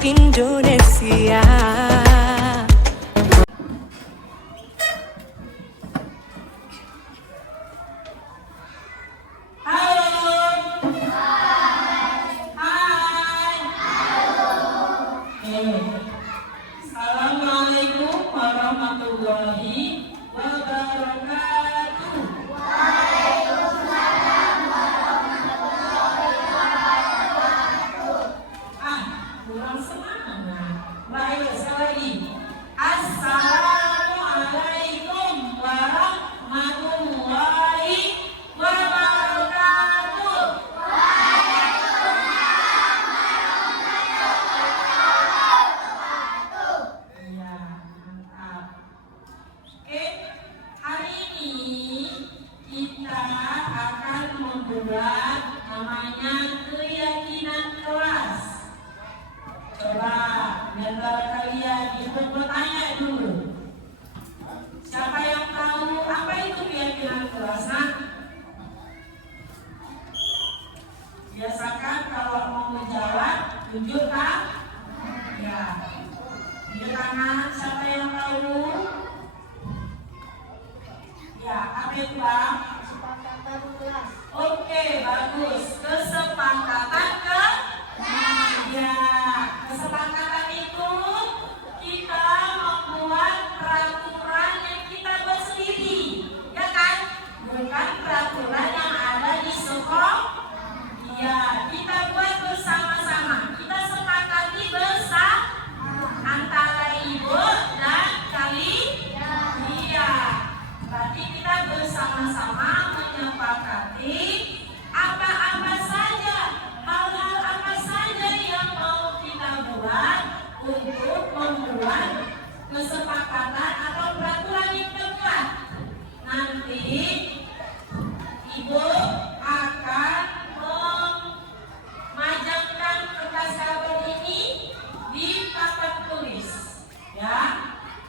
Indonesia. Assalamualaikum warahmatullahi wabarakatuh. Kurang semangat. Baik, sekali lagi. Assalamualaikum warahmatullahi wabarakatuh. Ya, mantap. Oke, hari ini kita akan membuat namanya keyakinan kelas. Coba, negara kalian itu bertanya dulu. Siapa yang tahu apa itu keyakinan kelas? Biasakan kalau mau menjawab, tunjukkan. Ya, di kanan siapa yang tahu? Ya, apa itu Bang? Kesepakatan kelas. Oke, bagus. Kesepakatan ke? Ya, kesepakatan itu kita membuat peraturan yang kita buat sendiri, ya kan? Bukan peraturan yang ada di sekolah. Ya, kita buat bersama-sama. Kita sepakati bersama antara ibu dan kalian. Iya, berarti kita bersama-sama menyepakati apa-apa saja, hal-hal apa saja yang mau kita buat untuk membuat kesepakatan atau peraturan yang tepat. Nanti ibu akan memajangkan kertas kabel ini di papan tulis, ya.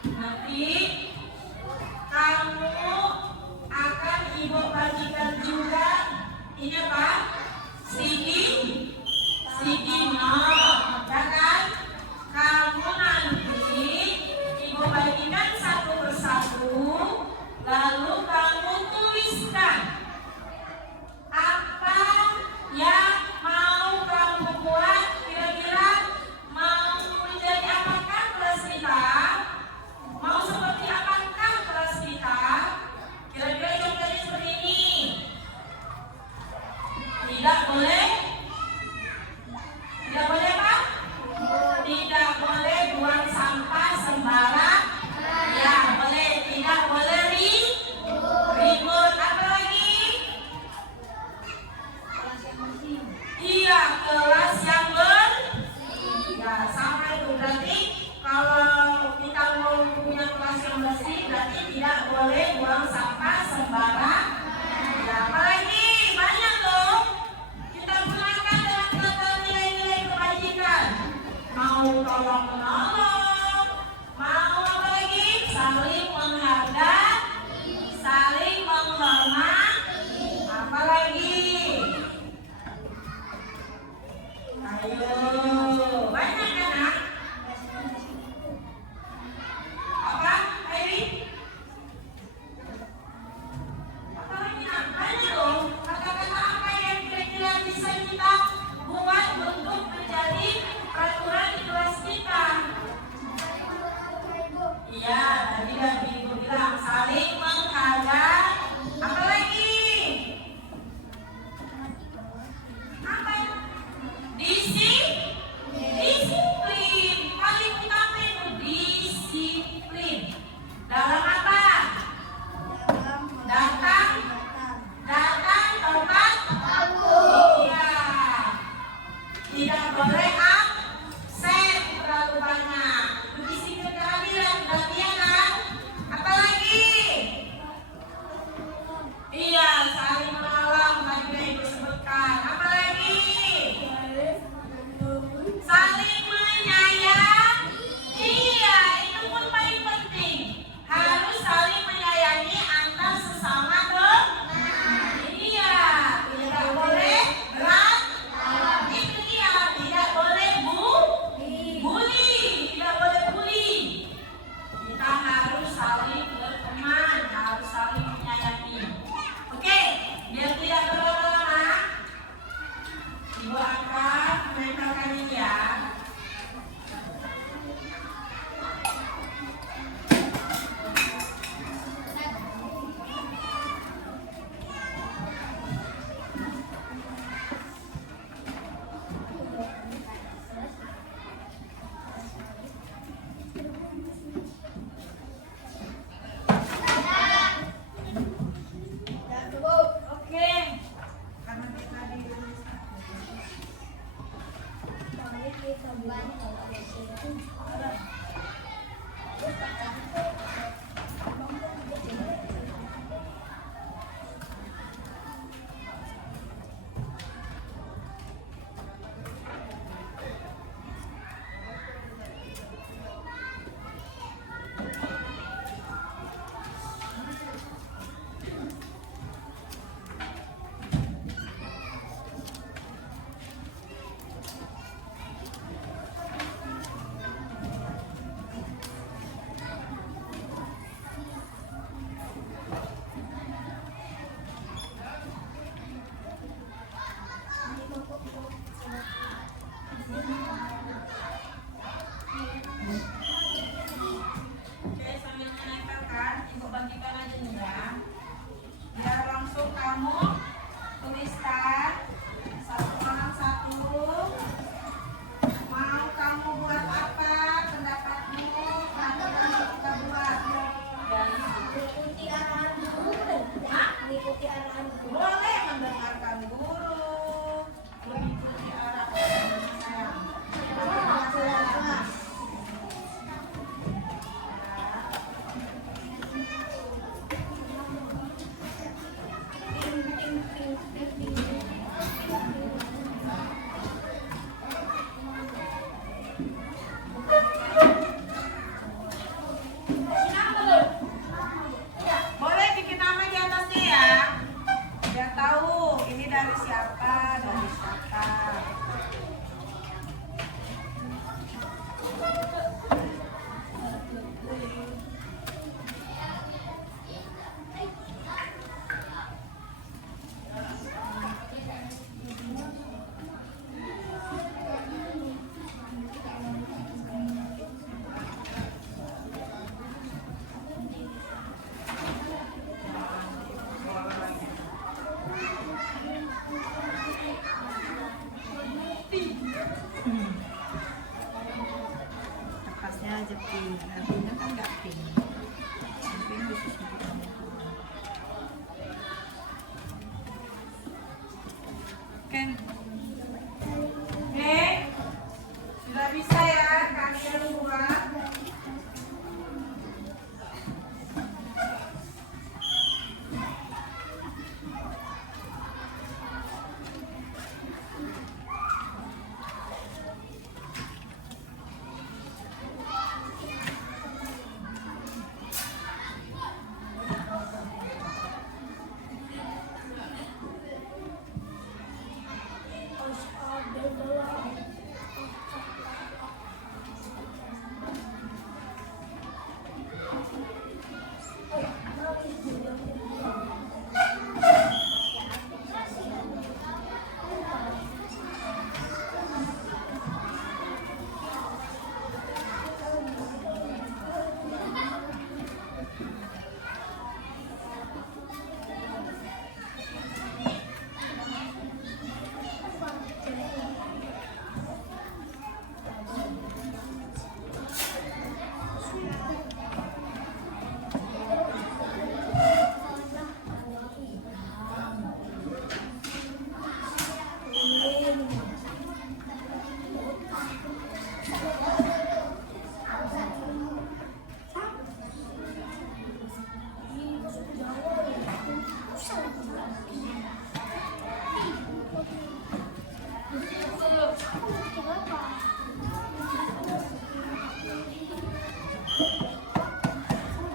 Nanti kamu akan ibu bagikan juga ini apa? Sticky note, ya kan? Kamu nanti ibu bagikan satu persatu, lalu kamu tuliskan apa yang mau kamu buat. Kira-kira mau menjadi apakah kelas kita? Mau seperti apakah kelas kita? Kira-kira contohnya seperti ini. Tidak boleh? Tidak boleh Pak? Tidak boleh buang sampah sembarang. Ya, boleh. Tidak boleh ribut. Apa lagi? Iya, kelas yang bersih. Ya, sama itu. Berarti kalau kita mau punya kelas yang bersih, berarti tidak boleh buang sampah sembarang. Ya, apa lagi? Banyak loh. Kita kamu tuliskan satu malam satu. Mau kamu buat apa? Pendapatmu nanti kita buat. Dan Mengikuti arahan guru. Mengikuti arahan guru. boleh mendengarkan guru, mengikuti arahan saya. Boleh bikin nama di atasnya ya, biar tahu ini dari siapa, dari siapa. Kertasnya aja pink, artinya kan nggak pink. Pink khusus untuk kamu. Oke. Oke, sudah bisa ya kalian buat.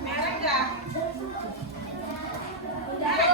Merek nggak? Merek?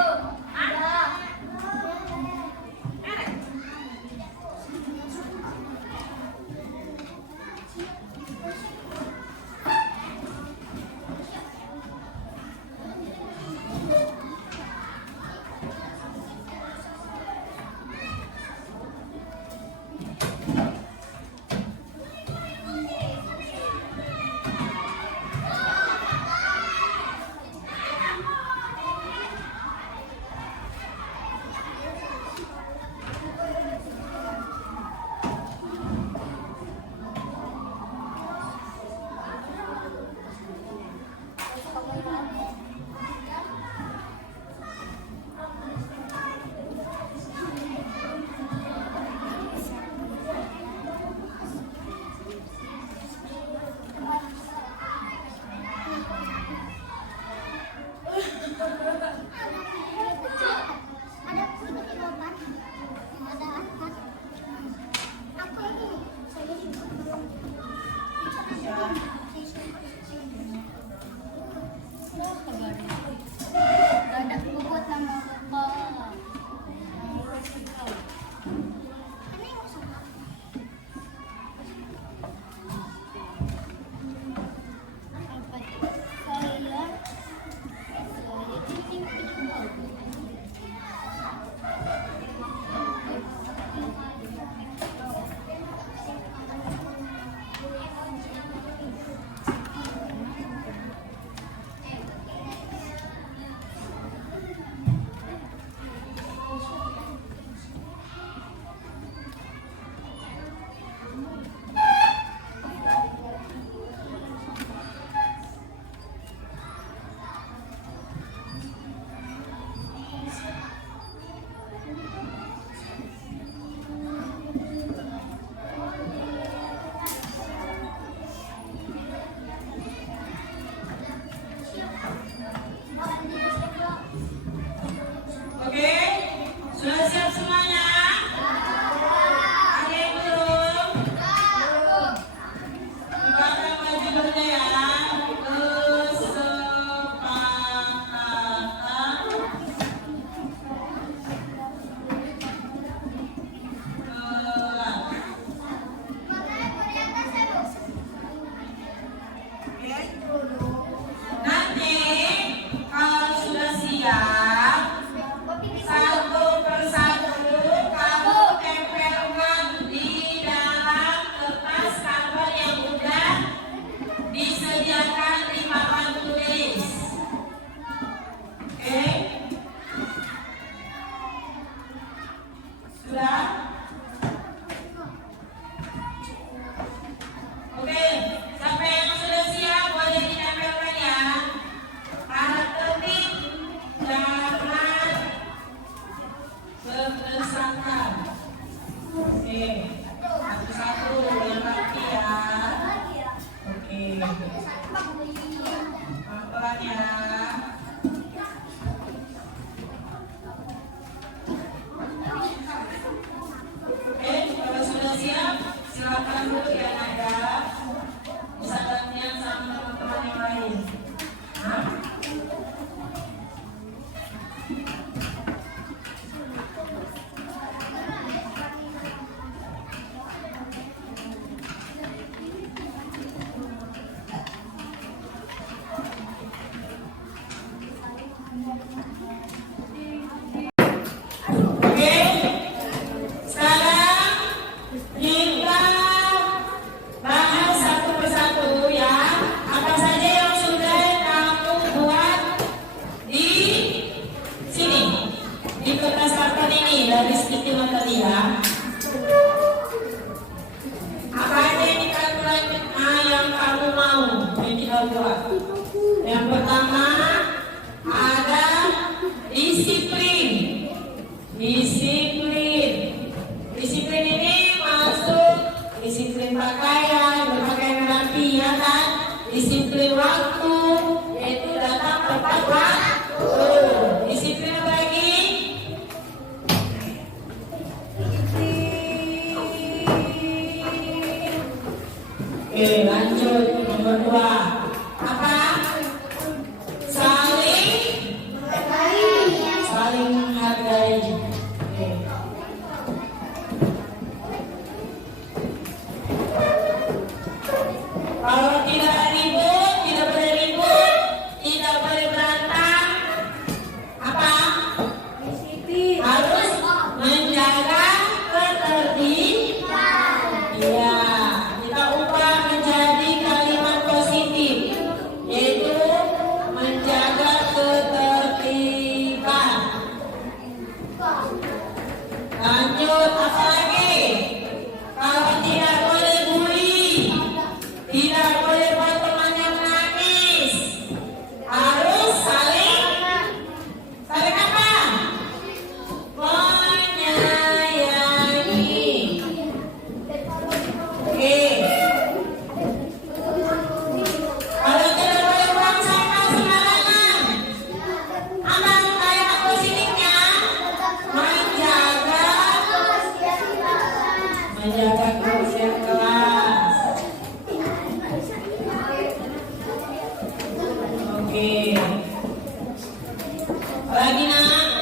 Lagi nak?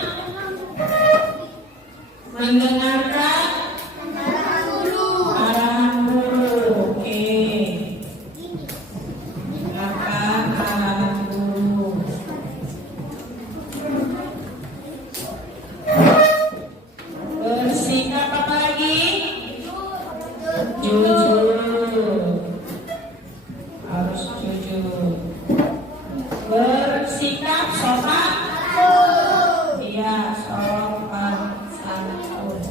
Mendengarkan arahan guru. Oke. Mendengarkan arahan guru. Bersikap apa lagi? Jujur. Harus jujur. Bersikap sopan. Iya, sopan santun.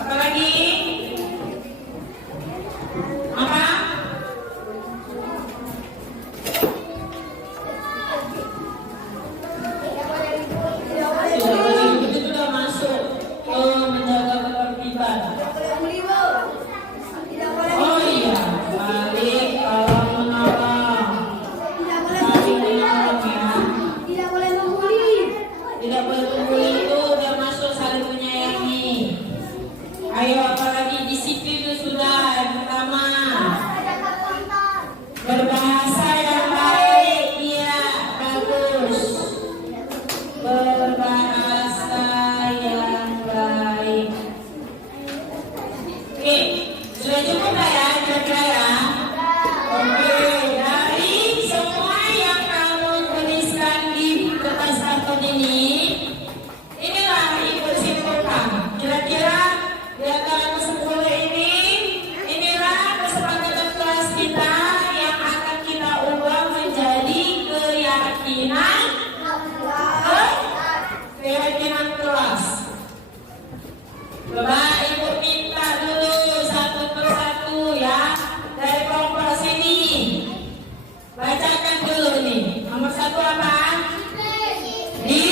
Apa lagi? Apa? Tidak boleh itu sudah masuk ke menjaga ketertiban. Oh iya, balik kalau menolong. Saling menolong ya. Tidak boleh membuli. Tidak boleh membuli itu udah masuk saling menyayangi. Ayo apalagi disiplin itu sudah yang pertama. Berbahasa yang baik, iya bagus. Berbahasa yang baik. Oke, sudah cukup lah ya kira-kira ya. Oke, dari semua yang kamu tuliskan di kertas karton ini, inilah Ibu simpulkan. Kira-kira di antara ke-10 ini, inilah kesepakatan kelas kita yang akan kita ubah menjadi keyakinan kelas. Coba Ibu minta dulu satu persatu ya dari kelompok sini. Bacakan dulu nih. Nomor 1 apa? Di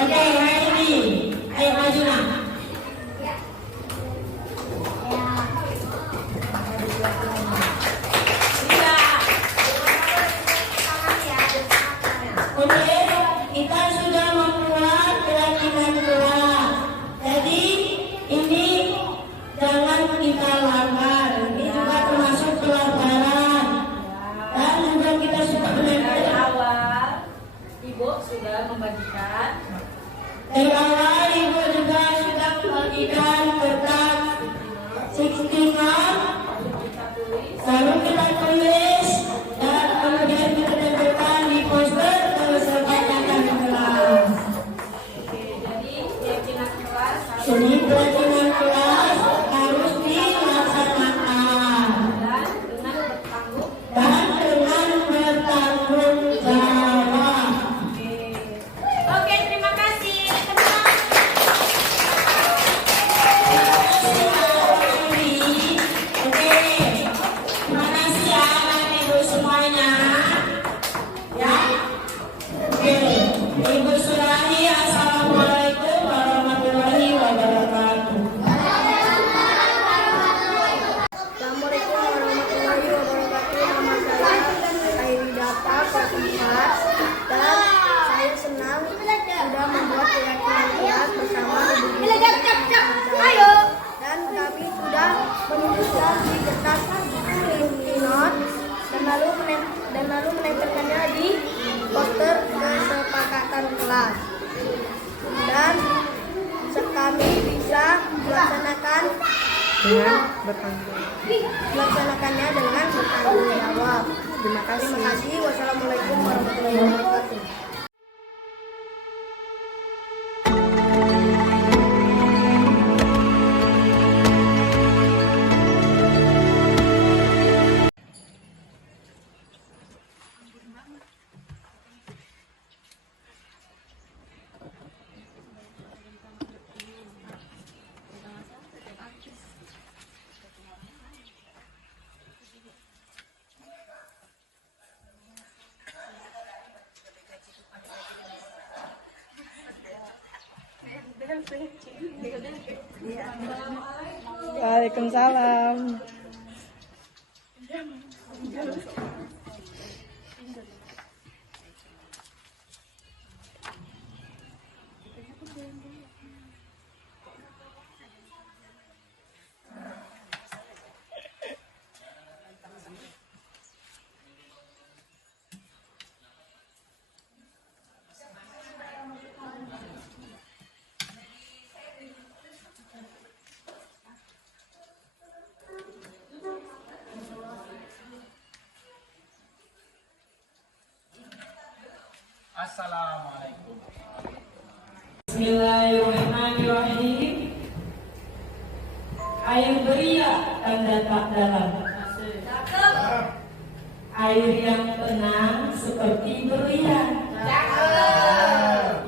Oke, ready. Ayo maju nak. Oke, kita sudah membuat keyakinan kelas. Jadi ini jangan kita langgar. Ini juga termasuk pelajaran. Dan juga kita sudah Dari awal Ibu sudah membagikan dari awal ibu juga sudah membagikan tentang 16 lalu kita tulis dan kemudian kita tempelkan di poster kesepakatan kelas. jadi keyakinan kelas Jadi keyakinan kelas harus dilaksanakan dan dengan bertanggung dan dengan bertanggung jawab. Oke, terima kasih. Oke, terima kasih ya Bapak Ibu semuanya. Ya, oke, Ibu Surahi, assalamualaikum warahmatullahi wabarakatuh. Assalamualaikum warahmatullahi wabarakatuh. Nama saya Airida Fatimah dan saya senang sudah membuat keyakinan kelas bersama ibu-ibu saya. Dan kami sudah menuliskan di kertas not dan lalu menempelkannya di poster kesepakatan kelas. Dan kami bisa melaksanakannya dengan bertanggung jawab. Terima kasih. Wassalamualaikum warahmatullahi wabarakatuh. Waalaikumsalam. Assalamualaikum. Bismillahirrahmanirrahim. Air beria tanda tak dalam. Air yang tenang seperti berlian.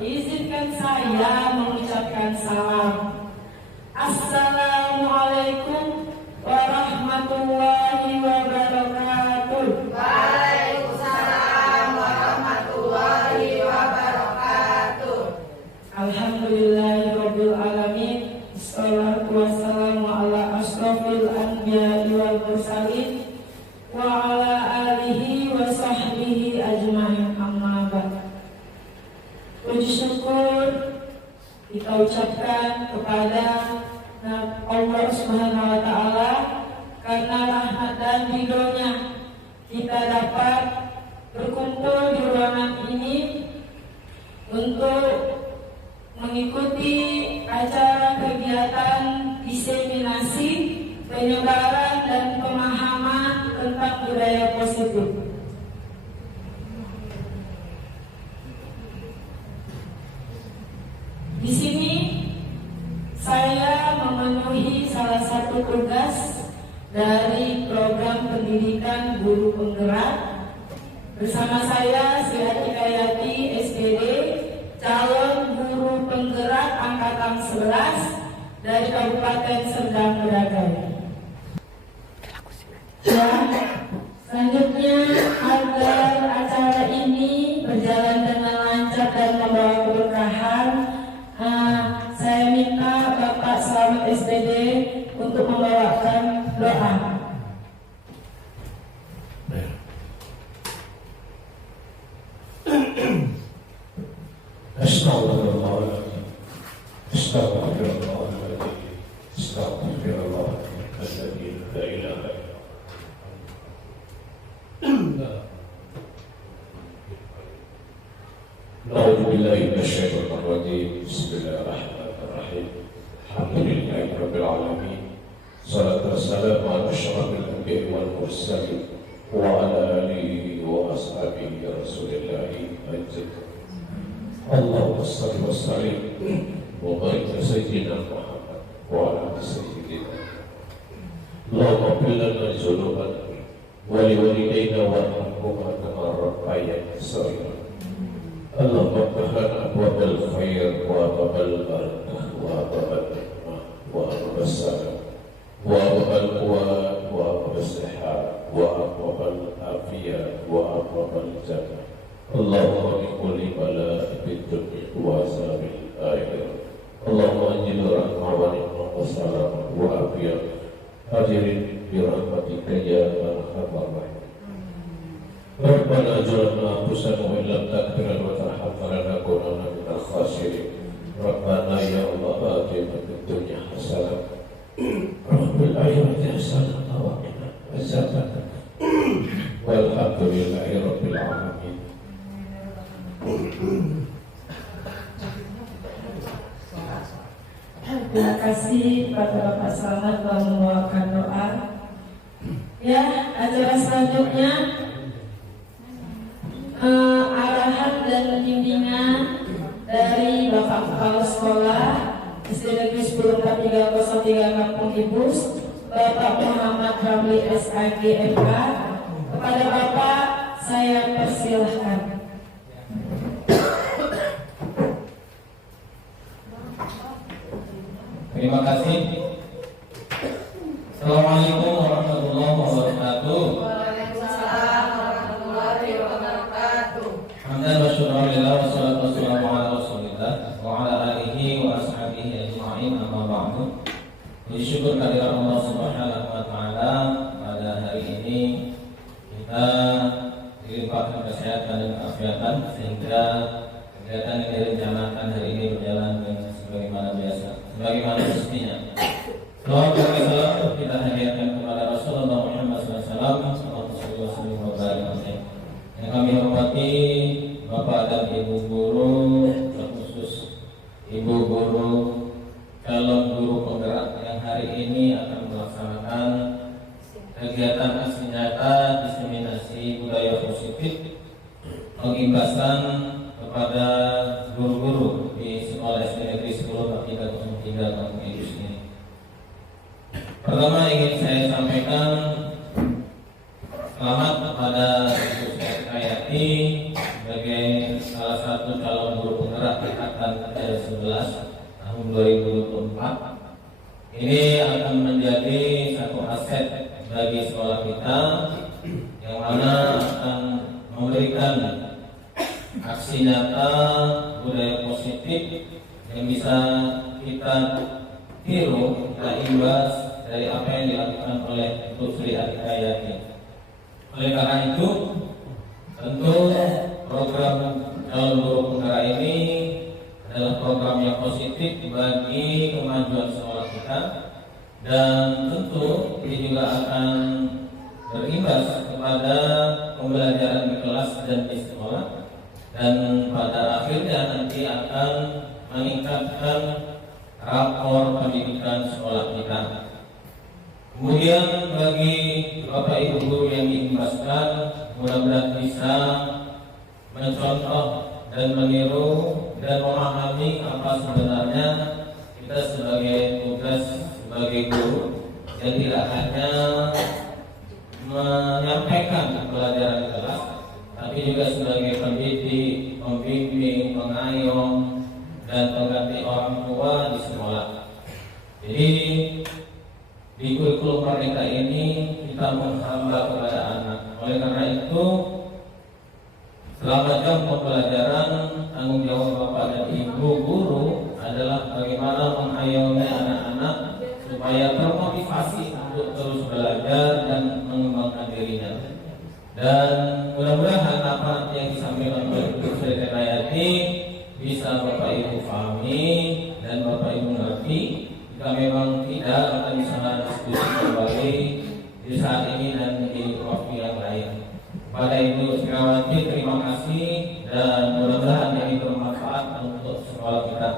Izinkan saya mengucapkan salam. Assalamualaikum warahmatullahi wabarakatuh. Alhamdulillahirabbil alamin. Wassalatu wassalamu ala asrofil anbiya'i wal mursalin wa ala alihi wa sahbihi ajma'in, amma ba'd. Puji syukur kita ucapkan kepada Allah Subhanahu wa taala karena rahmat dan ridhonya kita dapat berkumpul di ruangan ini untuk mengikuti acara kegiatan diseminasi, penyebaran dan pemahaman tentang budaya positif. Di sini saya memenuhi salah satu tugas dari program pendidikan guru penggerak. Bersama saya Si Atika Yati, SPD, calon guru penggerak angkatan 11 dari Kabupaten Serdang Bedagai. Dan selanjutnya, agar acara ini berjalan dengan lancar dan membawa keberkahan, أعوذ بالله من الشيطان الرجيم. بسم الله الرحمن الرحيم. الحمد لله رب العالمين. صلاة والسلام على أشرف الأنبياء والمرسلين وعلى آله وأصحابه رسول الله أجمعين. اللهم صل وسلم وبارك على سيدنا محمد وعلى آل سيدنا. اللهم اغفر لنا ذنوبنا ولوالدينا وارحمهما كما ربيانا صغيرا. اللهم افتح لنا أبواب الخير وأبواب البركة وأبواب النعمة وأبواب السلام وأبواب القوات وأبواب الصحة وأبواب العافية وأبواب الجنة. اللهم من كل بلاء في الدنيا وعذاب الآخرة. اللهم أنزل رحمة ونعمة وسلام وعافية hadirin برحمتك يا أرحم الراحمين. ربنا ظلمنا أنفسنا وإن لم تغفر لنا وترحمنا لنكونن من الخاسرين. ربنا يا الله آتنا في الدنيا حسنة وفي الآخرة حسنة وقنا عذاب النار. والحمد لله رب العالمين. Terima kasih pada Bapak Selamat telah membawakan doa. Ya, acara selanjutnya arahan dan bimbingan dari Bapak Kepala Sekolah SD Negeri 104303 Kampung Ibus, Bapak Muhammad Ramli SAG MK. Kepada Bapak saya persilahkan. Terima kasih. Assalamualaikum warahmatullahi wabarakatuh. Waalaikumsalam warahmatullahi wabarakatuh. Hamdan wa syukran lillah wa salatu wassalamu ala rasulillah wa ala alihi wa ashabihi ajma'in, amma ba'du. Puji syukur kehadirat Allah Subhanahu wa taala, pada hari ini kita dilimpahkan kesehatan dan keafiatan sehingga kegiatan yang direncanakan hari ini berjalan dengan sebagaimana biasa, sebagaimana mestinya. Salawat dan salam kita hadiahkan kepada Rasulullah Muhammad SAW. Yang kami hormati Bapak dan Ibu guru, terkhusus Ibu guru calon guru penggerak yang hari ini akan melaksanakan kegiatan aksi nyata diseminasi budaya positif pengibasan kepada guru-guru di sekolah SD Negeri 104303 Kampung Ibus ini. Pertama ingin saya sampaikan selamat kepada Ibu Sukayati sebagai salah satu calon guru penggerak angkatan 11 tahun 2024. Ini akan menjadi satu aset bagi sekolah kita yang mana akan memberikan aksi nyata budaya positif yang bisa kita tiru, kita imbas dari apa yang dilakukan oleh Bu Sri Atika Yati. Oleh karena itu, tentu program calon guru penggerak ini adalah program yang positif bagi kemajuan sekolah kita, dan tentu ini juga akan berimbas kepada pembelajaran di kelas dan di sekolah, dan pada akhirnya nanti akan meningkatkan rapor pendidikan sekolah kita. Kemudian bagi Bapak Ibu guru yang diimbaskan, mudah-mudahan bisa mencontoh dan meniru dan memahami apa sebenarnya kita sebagai tugas sebagai guru, dan tidak hanya menyampaikan pelajaran kelas, tapi juga sebagai pendidik, pembimbing, pengayom, dan pengganti orang tua di sekolah. Jadi di kurikulum Merdeka ini kita menghamba kepada anak. Oleh karena itu, selama jam pembelajaran, tanggung jawab Bapak dan Ibu guru adalah bagaimana mengayomi anak-anak supaya termotivasi untuk terus belajar dan mengembangkan dirinya. Dan mudah-mudahan apa yang disampaikan oleh Bu Sri Atika bisa Bapak Ibu pahami dan Bapak Ibu ngerti. Jika memang tidak, akan bisa diskusi kembali di saat ini dan di waktu yang lain. Pada Ibu Sukawati, terima kasih dan mudah-mudahan ini bermanfaat untuk sekolah kita.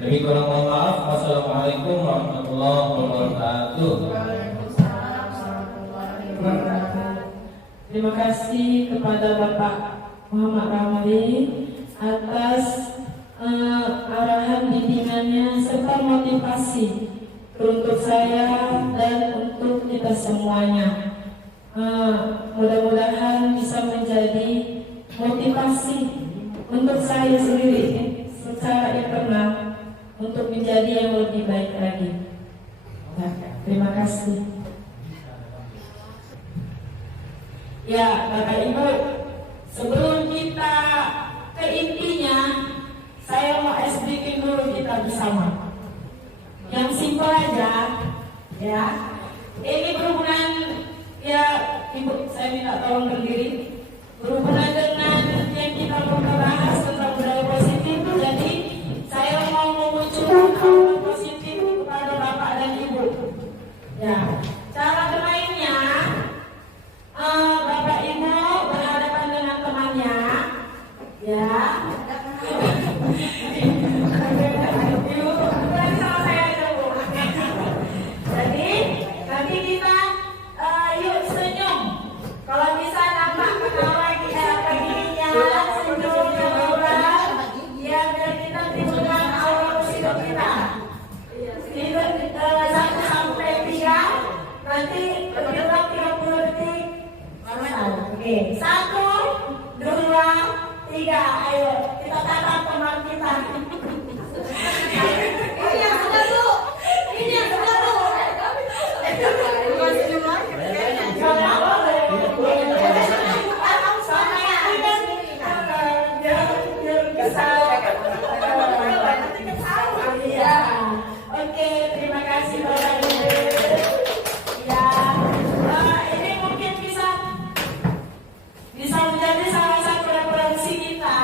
Lebih kurang mohon maaf. Wassalamualaikum warahmatullahi wabarakatuh. Terima kasih kepada Bapak Muhammad Ramli atas arahan bimbingannya serta motivasi untuk saya dan untuk kita semuanya. Mudah-mudahan bisa menjadi motivasi untuk saya sendiri secara internal untuk menjadi yang lebih baik lagi. Nah, terima kasih. Ya, Bapak Ibu, sebelum kita ke intinya, saya mau explain dulu kita bersama. Yang simpel aja, ya. Ini berhubungan, ya, Ibu, saya minta tolong berdiri. Berhubungan dengan yang kita mau bahas tentang budaya positif, jadi saya mau memunculkan hal positif kepada Bapak dan Ibu. Ya, cara bermainnya, Bapak Ibu berhadapan dengan temannya, ya. Ibu, berani sama saya aja, Bu. Jadi nanti kita yuk senyum. Kalau bisa nampak ketawa kita paginya senyum orang, ya biar kita timbulkan aura positif kita. Itu 1 sampai 3, nanti bergerak 30 detik. Oke, 1, 2, 3, ayo kita tatap teman kita. Ini yang sudah tuh. Ini yang sudah tuh. Oke, terima kasih Bapak Ibu. Ya, ini mungkin bisa menjadi salah satu referensi kita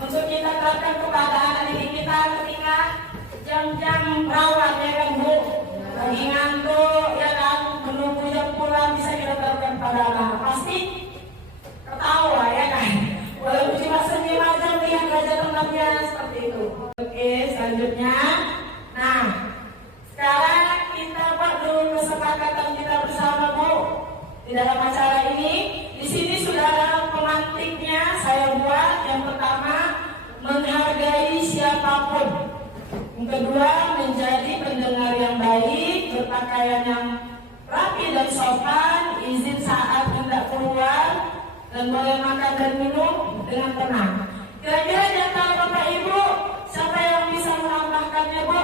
untuk kita terapkan kepada anak didik kita ketika jam-jam rawat, ya kan Bu? Lagi ngantuk, ya kan? Menunggu jam pulang bisa kita terapkan pada anak. Pasti ketawa, ya kan? Walaupun cuma senyum aja melihat wajah temannya seperti itu. Oke, selanjutnya. Nah, sekarang kita buat dulu kesepakatan kita bersama, Bu. Di dalam acara ini, di sini sudah ada pemantiknya. Saya buat yang pertama, menghargai siapapun. Yang kedua, menjadi pendengar yang baik, berpakaian yang rapi dan sopan, izin saat hendak keluar, dan boleh makan dan minum dengan tenang. Kira-kira di antara Bapak Ibu, siapa yang bisa menambahkannya, Bu?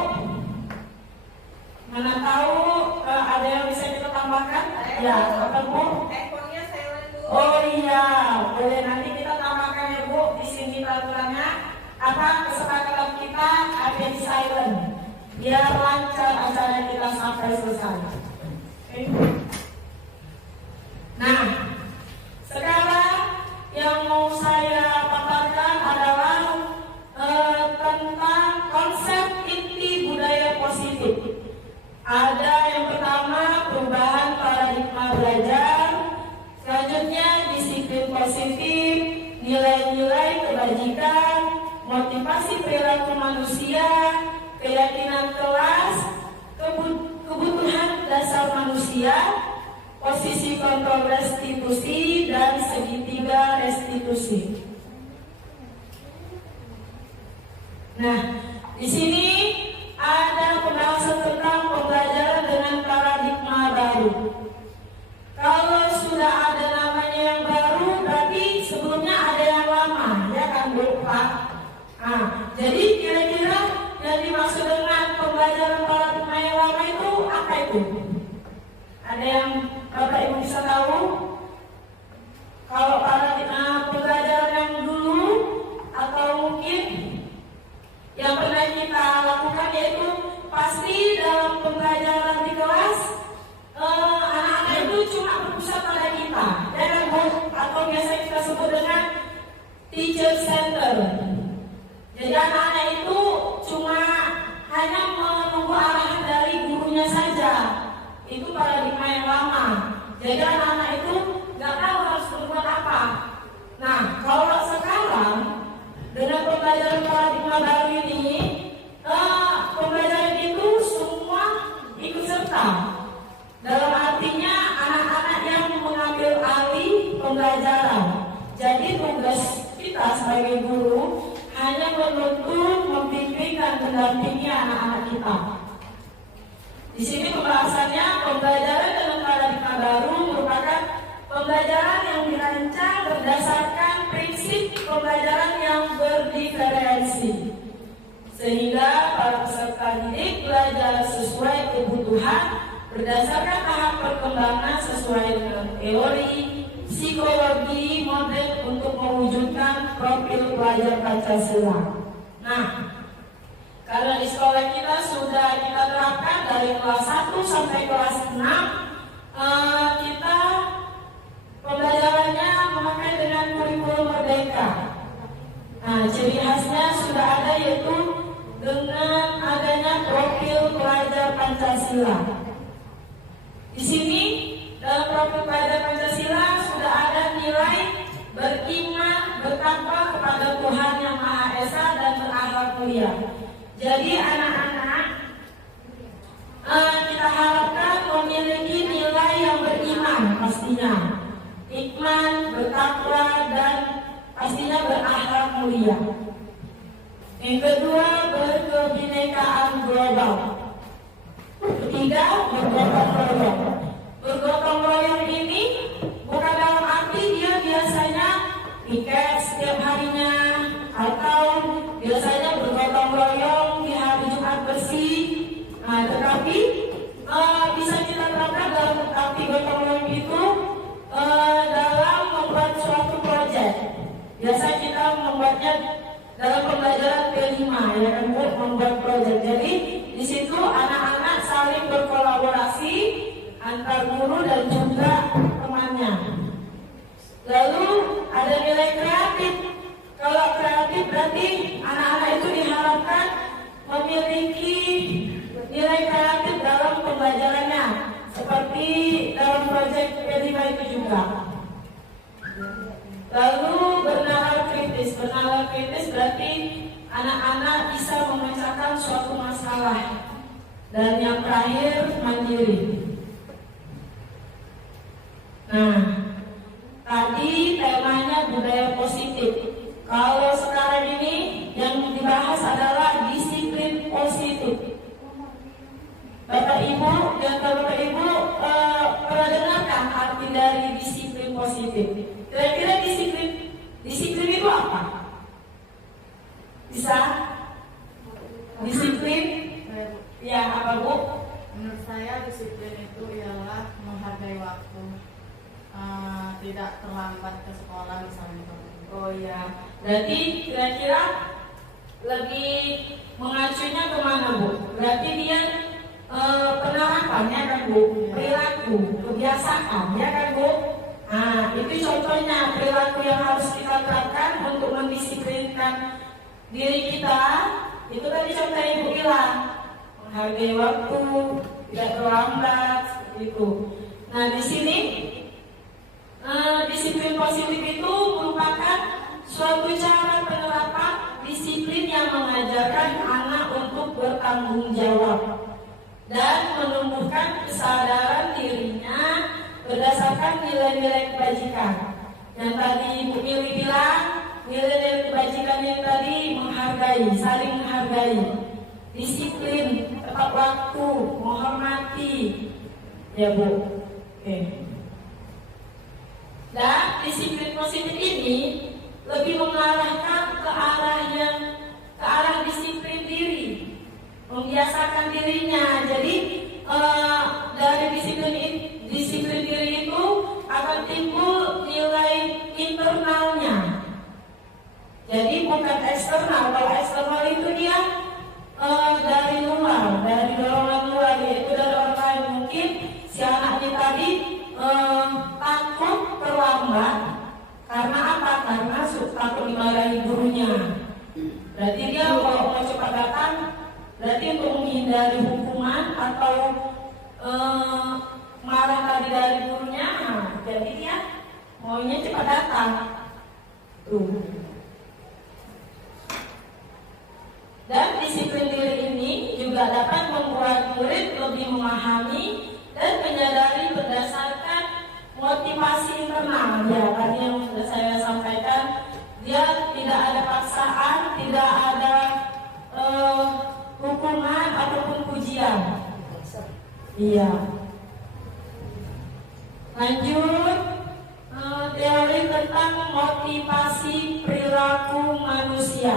Mana tahu ada yang bisa kita tambahkan? Ya, apa Bu? Ekornya silent dulu. Oh iya, boleh nanti kita tambahkan ya Bu. Di sini peraturannya apa kesepakatan kita ada di silent. Biar lancar acara kita sampai selesai. Okay. Nah, sekarang yang mau saya paparkan adalah tentang konsep inti budaya positif. Ada yang pertama perubahan paradigma belajar, selanjutnya disiplin positif, nilai-nilai kebajikan, motivasi perilaku manusia, keyakinan kelas, kebutuhan dasar manusia, posisi kontrol restitusi, dan segitiga restitusi. Nah, di sini ada pembahasan tentang pembelajaran dengan paradigma baru. Kalau sudah ada namanya yang baru, berarti sebelumnya ada yang lama, ya kan Bu Pak? Jadi kira-kira yang dimaksud dengan pembelajaran paradigma yang lama itu apa itu? Ada yang Bapak Ibu bisa tahu? Kalau paradigma pembelajaran yang dulu atau mungkin yang pernah kita lakukan, yaitu pasti dalam pembelajaran di kelas anak-anak itu cuma berpusat pada kita, ya kan Bu? Atau biasa kita sebut dengan teacher center. Jadi anak-anak itu cuma hanya menunggu arahan dari gurunya saja. Itu paradigma yang lama. Jadi anak-anak itu nggak tahu harus berbuat apa. Nah, kalau sekarang mendampingi anak-anak kita. Di sini pembahasannya pembelajaran dalam paradigma baru merupakan pembelajaran yang dirancang berdasarkan prinsip pembelajaran yang berdiferensi, sehingga para peserta didik belajar sesuai kebutuhan berdasarkan tahap perkembangan sesuai dengan teori, psikologi, model untuk mewujudkan profil pelajar Pancasila. Nah, karena di sekolah kita sudah kita terapkan dari kelas 1 sampai kelas 6, kita pembelajarannya memakai dengan kurikulum merdeka. Nah, ciri khasnya sudah ada, yaitu dengan adanya profil pelajar Pancasila. Di sini dalam profil pelajar Pancasila sudah ada nilai beriman, bertakwa kepada Tuhan Yang Maha Esa dan berakhlak mulia. Jadi anak-anak kita harapkan memiliki nilai yang beriman pastinya, iman, bertakwa, dan pastinya berakhlak mulia. Yang kedua, berkebinekaan global. Ketiga, bergotong royong. Bergotong royong ini bukan dalam arti dia biasanya piket setiap harinya, atau biasanya bergotong royong di hari Jumat bersih. Nah, tetapi bisa kita terapkan dalam arti gotong royong itu dalam membuat suatu proyek. Biasa kita membuatnya dalam pembelajaran P5, ya kan, membuat proyek. Jadi di situ anak-anak saling berkolaborasi antar guru dan juga temannya. Lalu ada nilai kreatif. Kalau kreatif berarti anak-anak itu diharapkan memiliki nilai kreatif dalam pembelajarannya, seperti dalam proyek P5 itu juga. Lalu bernalar kritis. Bernalar kritis berarti anak-anak bisa memecahkan suatu masalah. Dan yang terakhir, mandiri. Nah, tadi temanya budaya positif. Kalau sekarang ini yang dibahas adalah disiplin positif. Bapak Ibu dan Bapak Ibu pernah dengarkan arti dari disiplin positif? Kira-kira disiplin itu apa? Bisa? Disiplin? Ya, apa Bu? Menurut saya disiplin itu ialah menghargai waktu, tidak terlambat ke sekolah misalnya. Oh ya, berarti kira-kira lebih mengacunya kemana Bu? Berarti dia penerapannya kan Bu, perilaku, kebiasaan ya kan Bu. Nah, itu contohnya perilaku yang harus kita terapkan untuk mendisiplinkan diri kita. Itu tadi contoh Ibu bilang, menghargai waktu, tidak terlambat, itu. Nah, di sini disiplin positif itu merupakan suatu cara penerapan disiplin yang mengajarkan anak untuk bertanggung jawab dan menumbuhkan kesadaran dirinya berdasarkan nilai-nilai kebajikan. Yang tadi Ibu Mili bilang, nilai-nilai kebajikan yang tadi menghargai, saling menghargai, disiplin, tepat waktu, menghormati, ya Bu. Oke. Dan disiplin positif ini lebih mengarahkan ke arah disiplin diri, membiasakan dirinya. Jadi dari disiplin diri itu akan timbul nilai internalnya. Jadi bukan eksternal. Kalau eksternal itu dia dari luar, dari dorongan luar, yaitu dari orang lain. Mungkin si anak ini tadi takut terlambat karena apa? Karena takut dimarahi gurunya. Berarti dia kalau mau cepat datang, berarti untuk menghindari hukuman atau marah tadi dari gurunya. Jadi dia maunya cepat datang. Tuh. Dan disiplin diri ini juga dapat membuat murid lebih memahami dan menyadari berdasarkan motivasi internal. Ya, tadi yang sudah saya sampaikan, dia tidak ada paksaan, tidak ada Iya. Lanjut, teori tentang motivasi perilaku manusia.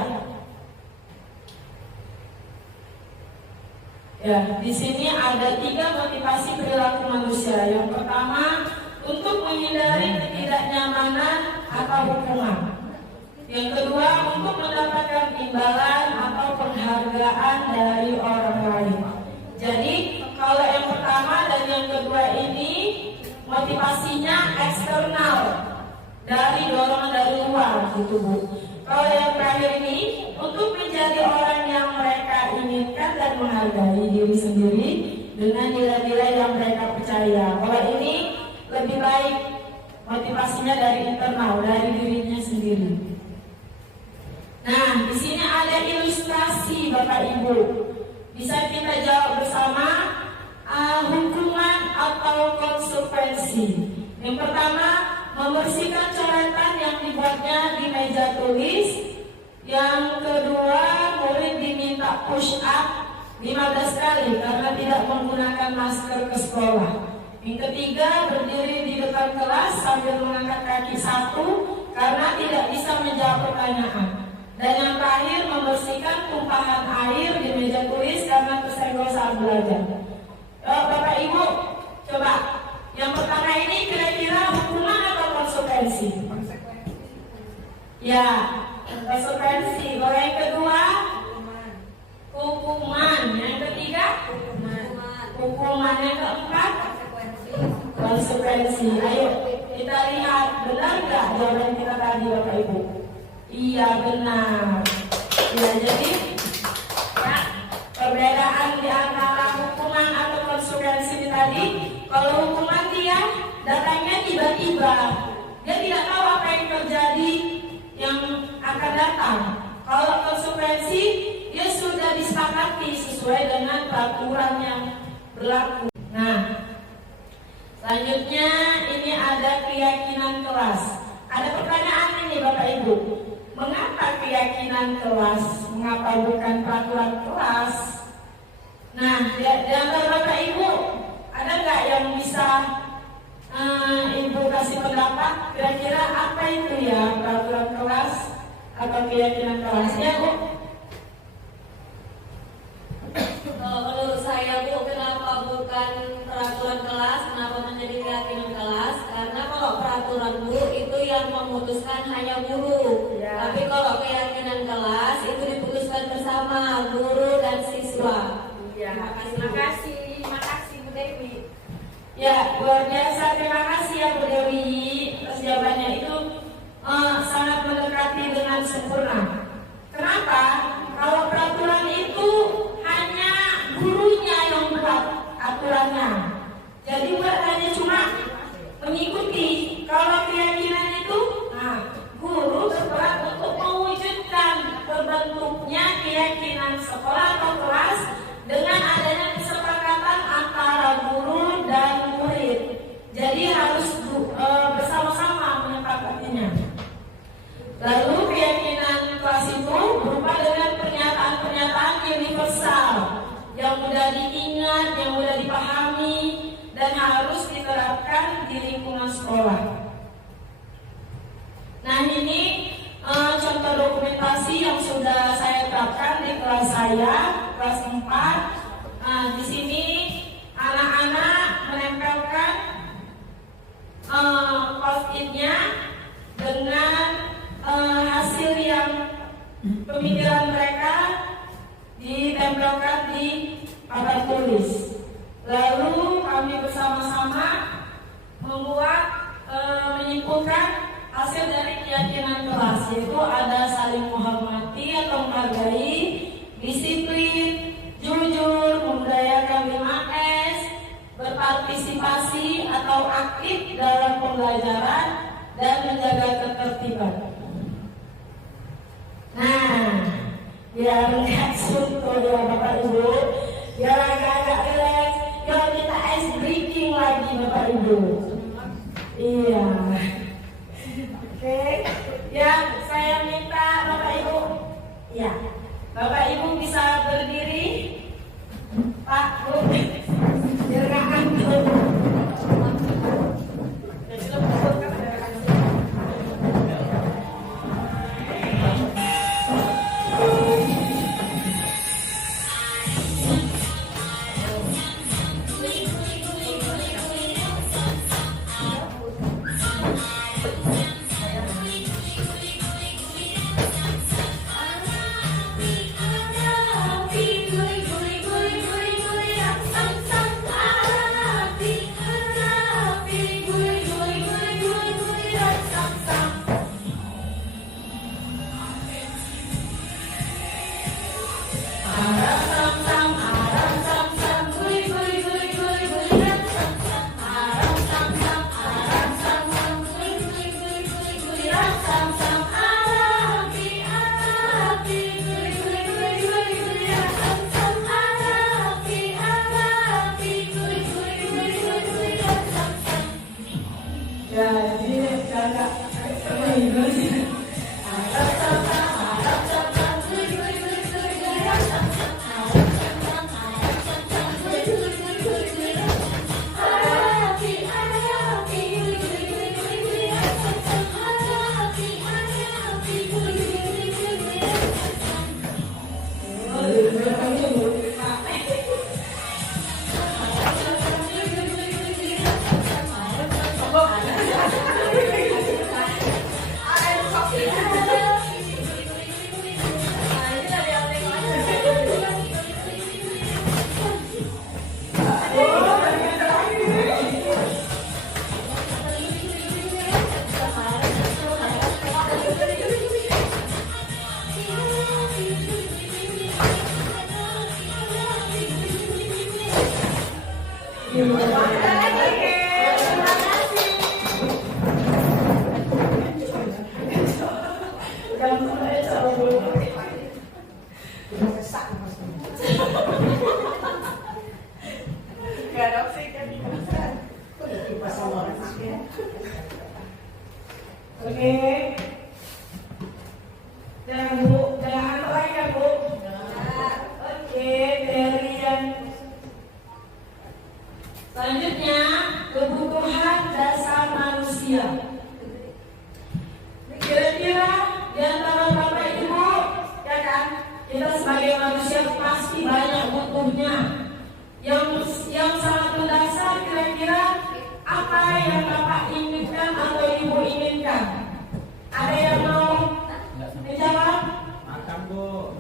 Ya, di sini ada 3 motivasi perilaku manusia. Yang pertama, untuk menghindari ketidaknyamanan atau hukuman. Yang kedua, untuk mendapatkan imbalan atau penghargaan dari orang lain. Jadi, kalau yang pertama dan yang kedua ini motivasinya eksternal, dari dorongan dari luar, gitu Bu. Kalau yang terakhir ini untuk menjadi orang yang mereka inginkan dan menghargai diri sendiri dengan nilai-nilai yang mereka percaya. Kalau ini lebih baik motivasinya dari internal, dari dirinya sendiri. Nah, di sini ada ilustrasi Bapak Ibu. Bisa kita jawab bersama, hukuman atau konsekuensi. Yang pertama, membersihkan coretan yang dibuatnya di meja tulis. Yang kedua, murid diminta push up 15 kali karena tidak menggunakan masker ke sekolah. Yang ketiga, berdiri di depan kelas sambil mengangkat kaki 1 karena tidak bisa menjawab pertanyaan. Dan yang terakhir, membersihkan tumpahan air di meja tulis karena tersenggol saat belajar. Bapak Ibu, coba yang pertama ini kira-kira hukuman atau konsekuensi? Ya, konsekuensi. Kalau yang kedua, hukuman. Yang ketiga, hukuman. Yang keempat, konsekuensi. Ayo kita lihat, benar nggak jawaban kita tadi Bapak Ibu? Iya, benar. Ya, jadi ya, perbedaan di antara hukuman atau konsekuensi tadi, kalau hukuman dia datangnya tiba-tiba, dia tidak tahu apa yang terjadi yang akan datang. Kalau konsekuensi dia sudah disepakati sesuai dengan peraturan yang berlaku. Nah, selanjutnya ini ada keyakinan kelas. Ada pertanyaan ini Bapak Ibu, mengapa keyakinan kelas, mengapa bukan peraturan kelas? Nah, di antara Bapak Ibu ada nggak yang bisa Ibu kasih pendapat? Kira-kira apa itu ya peraturan kelas atau keyakinan kelas? Ya Bu. Menurut saya Bu, kenapa bukan peraturan kelas, kenapa menjadi keyakinan kelas? Karena kalau peraturan Bu itu yang memutuskan hanya guru, tapi kalau keyakinan kelas itu diputuskan bersama guru dan siswa. Terima kasih Bu Dewi. Ya, luar biasa. Terima kasih ya Bu Dewi. Terus jawabannya itu sangat mendekati dengan sempurna. Kenapa? Kalau peraturan itu hanya gurunya yang buat aturannya. Jadi buat hanya cuma mengikuti. Kalau keyakinan itu, guru berperan untuk mewujudkan terbentuknya keyakinan sekolah atau kelas dengan adanya kesepakatan antara guru dan murid. Jadi harus bersama-sama menyepakatinya. Lalu keyakinan kelas itu berupa dengan pernyataan-pernyataan universal yang mudah diingat, yang mudah dipahami, dan harus diterapkan di lingkungan sekolah. Nah, ini contoh dokumentasi yang sudah saya terapkan di kelas saya, kelas 4. Di sini anak-anak menempelkan post-it-nya dengan hasil yang pemikiran mereka ditempelkan di papan tulis. Lalu kami bersama-sama membuat menyimpulkan hasil dari keyakinan kelas, yaitu ada saling menghormati atau menghargai, disiplin, jujur, memberdayakan 5S, berpartisipasi atau aktif dalam pembelajaran, dan menjaga ketertiban. Nah, biar nggak suntuk ya Bapak Ibu, biar agak relax, yuk kita ice breaking lagi Bapak Ibu. Iya. Oke, ya saya minta Bapak Ibu, ya Bapak Ibu bisa berdiri, Pak Bu, biar nggak Oke, terima kasih. Jangan sampai salah dulu. Gak ada oksigen di pasar. Oke. Jangan Bu, jangan apa lagi ya Bu. Oke, dari yang selanjutnya kebutuhan dasar manusia. Kira-kira di antara Bapak Ibu, ya kan, kita sebagai manusia pasti banyak butuhnya. Yang sangat mendasar, kira-kira apa yang Bapak inginkan atau Ibu inginkan? Ada yang mau dijawab? Makan Bu.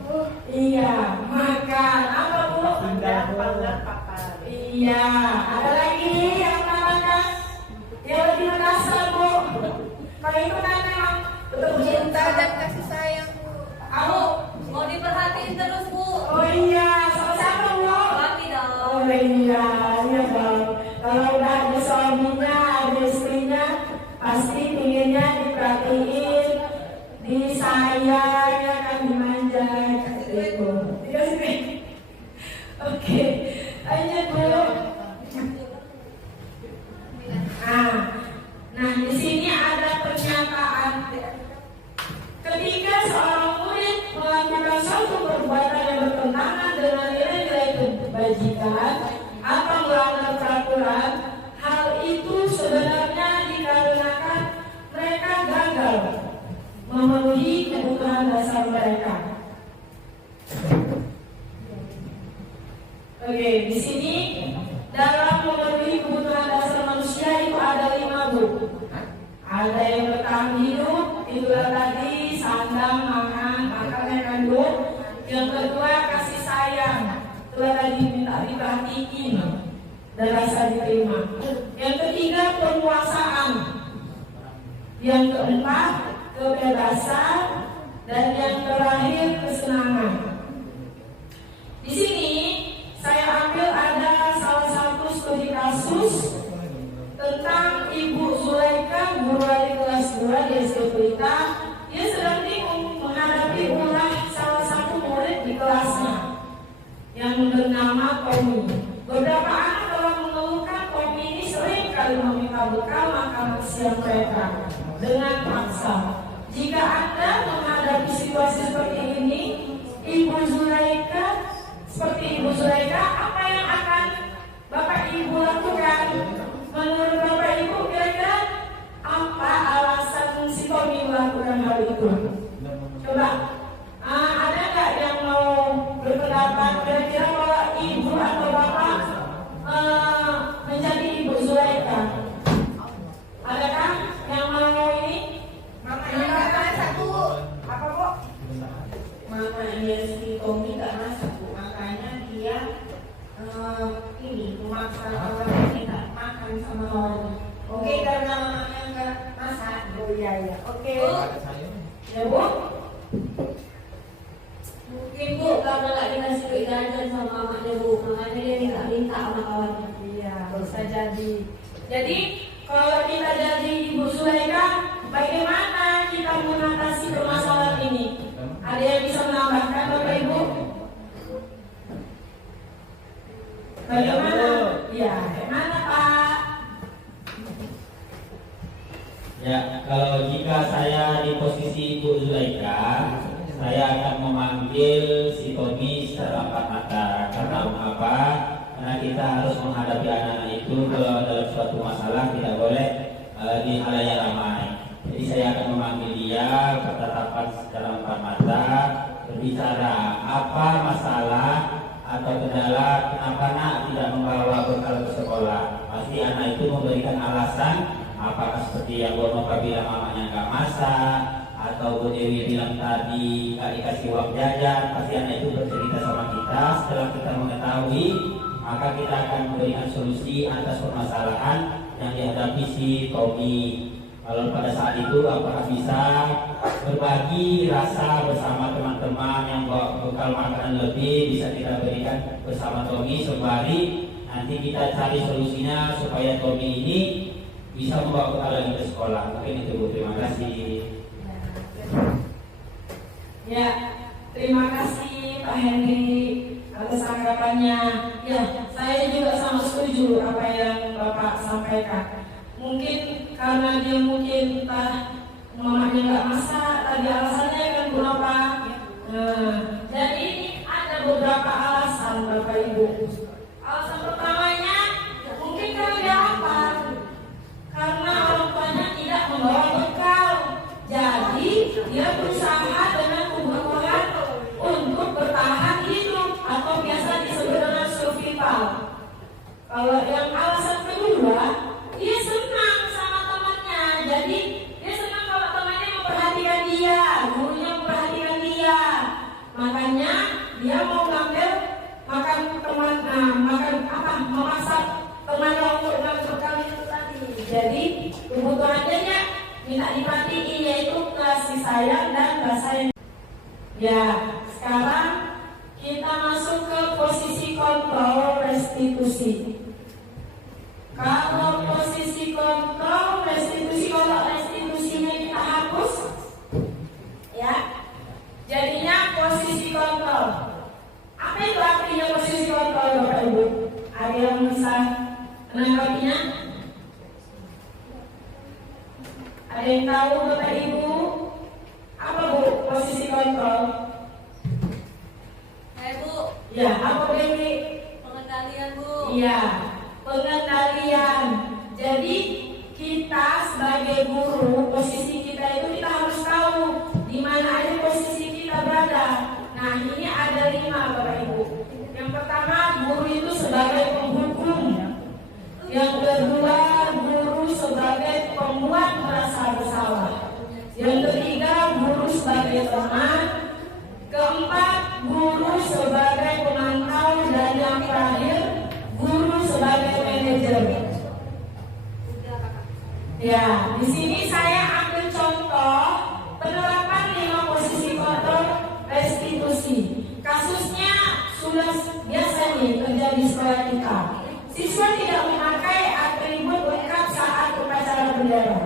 Iya, makan. Apa Bu? Panggang papan. Iya. Ada lagi yang menambahkan? Yang lebih mendasar Bu. Kalau itu kan memang betul Cinta dan kasih sayang, Bu. Kamu? Mau diperhatiin terus Bu. Oh iya, sama-sama Bu. Mami dong. Oh iya, iya Bang. Kalau udah ada suaminya, ada istrinya, pasti inginnya diperhatiin, disayang, ya kan, dimanja, gitu. Dikasih duit. Oke, lanjut Bu. Nah di sini ada pernyataan. Ketika seorang murid melakukan suatu perbuatan yang bertentangan dengan nilai-nilai kebajikan atau melanggar peraturan, hal itu sebenarnya dikarenakan mereka gagal memenuhi kebutuhan dasar mereka. Oke, di sini dalam memenuhi kebutuhan dasar manusia itu ada 5 Bu. Ada yang bertahan hidup, itulah tadi sandang, makan ya kan Bu. Yang kedua kasih sayang, itulah tadi minta diperhatiin dan rasa diterima. Yang ketiga penguasaan. Yang keempat kebebasan dan yang terakhir kesenangan. Di sini saya ambil ada salah satu studi kasus tentang Ibu Zulaika, guru dari kelas 2 di SD Pelita. Dia sedang bingung menghadapi ulah salah satu murid di kelasnya yang bernama Tommy. Beberapa anak telah mengeluhkan Tommy ini sering kali meminta bekal makanan siang mereka dengan paksa. Jika Anda menghadapi situasi seperti ini, Ibu Zulaika, apa yang akan Bapak Ibu lakukan? Menurut Bapak Ibu, kira-kira apa alasan si Tommy melakukan hal itu? Coba, ada nggak yang mau berpendapat? Kira-kira kalau Ibu atau Bapak menjadi Ibu Zulaika, adakah yang mau ini? Mamanya satu. Apa Bu? Mamanya si Tommy gak masak, Bu. Makanya dia ini memaksa orang minta makan sama orang. Oke, karena mamanya nggak masak. Oh iya. Oke. Bu, Ya Bu? mungkin Bu karena nggak dikasih duit jajan sama mamanya Bu, makanya dia minta sama kawannya. Iya, bisa jadi. Jadi kalau kita jadi Ibu Zulaika, bagaimana kita mengatasi permasalahan ini? Ada yang bisa menambahkan Bapak Ibu? Bagaimana? Ya, bagaimana Pak? Ya, kalau jika saya di posisi Ibu Zulaika, saya akan memanggil si Tommy secara empat mata. Karena apa? Karena kita harus menghadapi anak-anak itu kalau dalam suatu masalah tidak boleh di halayak ramai. Jadi saya akan memanggil dia bertatapan secara empat mata, berbicara apa masalah atau kendala kenapa nak tidak membawa bekal ke sekolah. Pasti anak itu memberikan alasan, apakah seperti yang Bu Noka bilang mamanya nggak masak, atau Bu Dewi bilang tadi nggak dikasih uang jajan. Pasti anak itu bercerita sama kita. Setelah kita mengetahui, maka kita akan memberikan solusi atas permasalahan yang dihadapi si Tommy. Kalau pada saat itu apakah bisa berbagi rasa bersama teman-teman yang bawa bekal makanan lebih, bisa kita berikan bersama Tommy sembari Nanti kita cari solusinya supaya Tommy ini bisa membawa kita lagi ke sekolah. Mungkin itu Bu, terima kasih. Ya, terima kasih Pak Hendy atas tanggapannya. Ya, saya juga sama setuju apa yang Bapak sampaikan. Mungkin karena dia mungkin mamanya nggak masak, tadi alasannya kan kenapa? Jadi ada beberapa alasan Bapak Ibu. Alasan pertamanya mungkin karena dia lapar, karena orang tuanya tidak membawa bekal. Jadi dia berusaha dengan kebutuhan untuk bertahan hidup atau biasa disebut dengan survival. Kalau yang alasan kedua, dia senang sama temannya. Jadi dia senang kalau temannya memperhatikan dia, gurunya memperhatikan dia. Makanya dia mau ngambil makan teman, memasak temannya untuk ngambil bekal itu tadi. Jadi kebutuhannya minta diperhatiin, yaitu kasih sayang dan rasa sayang. Ya, sekarang kita masuk ke posisi kontrol restitusi. Kalau posisi kontrol restitusi, kalau restitusinya kita hapus, ya, jadinya posisi kontrol. Apa itu artinya posisi kontrol, Bapak Ibu? Ada yang bisa menanggapinya? Ada yang tahu Bapak Ibu? Apa Bu posisi kontrol? Bu. Ya, apa ini? Pengendalian Bu. Iya, pengendalian. Jadi kita sebagai guru, posisi kita itu kita harus tahu di mana aja posisi kita berada. Nah, ini ada 5 Bapak Ibu. Yang pertama, guru itu sebagai penghukum. Yang kedua, guru sebagai pembuat merasa bersalah. Yang ketiga, guru sebagai teman. Keempat, guru sebagai pemantau. Dan yang terakhir, guru sebagai manajer. Ya, di sini saya ambil contoh penerapan 5 posisi kontrol restitusi. Kasusnya sudah biasa nih terjadi di sekolah kita. Siswa tidak memakai atribut lengkap saat upacara bendera.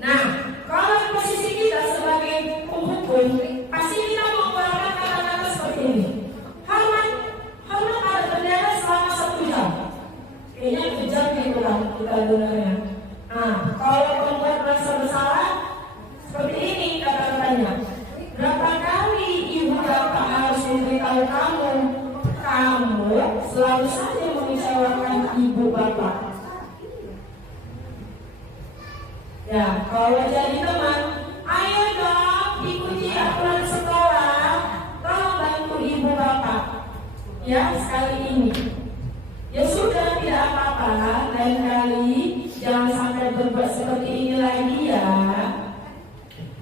Nah, kalau posisi kita sebagai penghukum, pasti kita mengeluarkan kata-kata seperti ini. Hormat ada bendera selama 1 jam. Kayaknya kejam gitu lah kita dengarnya. Nah, kalau pembuat merasa bersalah, seperti ini kata-katanya. Berapa kali ibu bapak harus memberitahu kamu selalu saja mengecewakan ibu bapak. Ya, kalau jadi teman, ayo dong ikuti aturan sekolah, tolong bantu ibu bapak. Ya, sekali ini. Ya sudah, tidak apa-apa. Lain kali jangan sampai berbuat seperti ini lagi ya.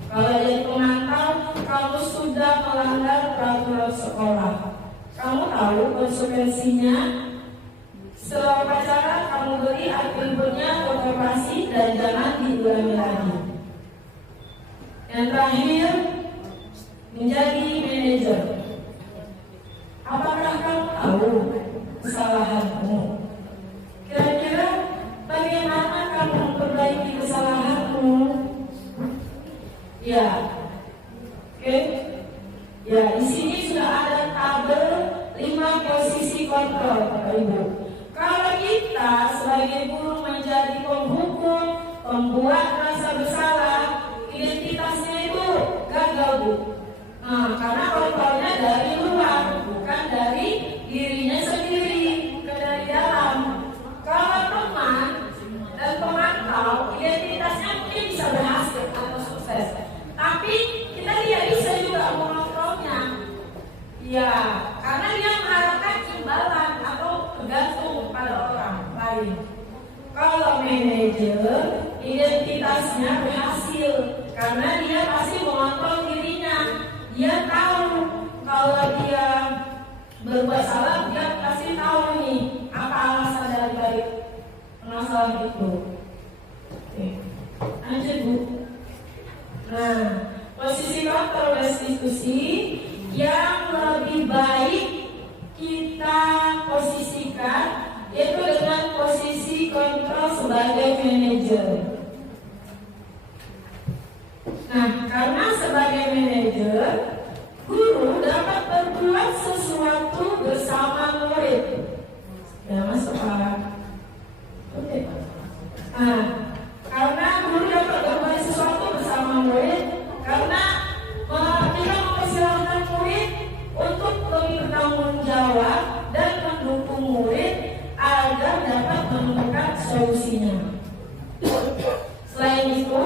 Kalau jadi pemantau, kamu sudah melanggar peraturan sekolah. Kamu tahu konsekuensinya? Setelah upacara, kamu beri atributnya fotografasi dan jangan diulangi lagi. Yang terakhir, menjadi manajer. Apakah kamu tahu kesalahanmu? Kira-kira bagaimana kamu memperbaiki kesalahanmu? Ya, oke. Ya, di sini sudah ada tabel 5 posisi kontrol, Bapak Ibu. Kalau kita sebagai guru menjadi penghukum, pembuat rasa bersalah, identitasnya itu gagal, Bu. Nah, karena kontrolnya dari luar, bukan dari dirinya sendiri, bukan dari dalam. Kalau teman dan pemantau, identitasnya mungkin bisa berhasil atau sukses, tapi kita tidak bisa juga mengontrolnya. Ya, karena dia mengharapkan imbalan atau tergantung pada orang lain. Kalau manajer, identitasnya berhasil karena dia pasti mengontrol dirinya. Dia tahu kalau dia berbuat salah, dia pasti tahu nih apa alasan dari balik masalah itu. Oke, lanjut Bu. Nah, posisi kontrol restitusi yang lebih baik kita posisikan sebagai manajer. Nah, karena sebagai manajer, guru dapat berbuat sesuatu bersama murid. Ya, masuk Pak. Oke. Nah, karena guru dapat berbuat sesuatu bersama murid, karena kita mempersilahkan murid untuk lebih bertanggung jawab dan mendukung murid agar dapat menemukan solusinya. Selain itu,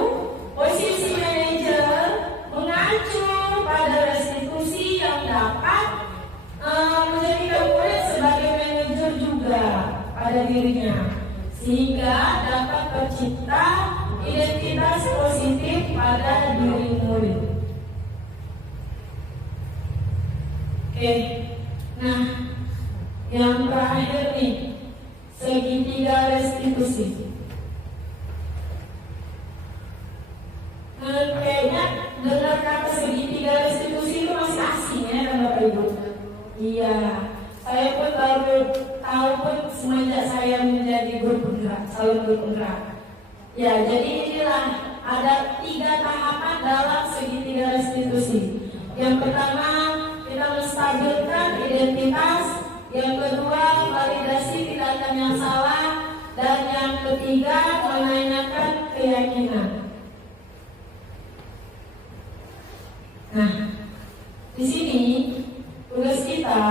posisi manajer mengacu pada restitusi yang dapat menjadikan murid sebagai manajer juga pada dirinya, sehingga dapat tercipta identitas positif pada diri murid. Oke, nah yang terakhir nih, segitiga restitusi. Kayaknya dengar kata segitiga restitusi itu masih asing ya kan Bapak Ibu? Iya, saya pun baru tahu pun semenjak saya menjadi guru penggerak, calon guru penggerak. Ya, jadi inilah ada 3 tahapan dalam segitiga restitusi. Yang pertama, kita menstabilkan identitas. Yang kedua, validasi tindakan yang salah. Dan yang ketiga, menanyakan keyakinan. Nah, di sini tugas kita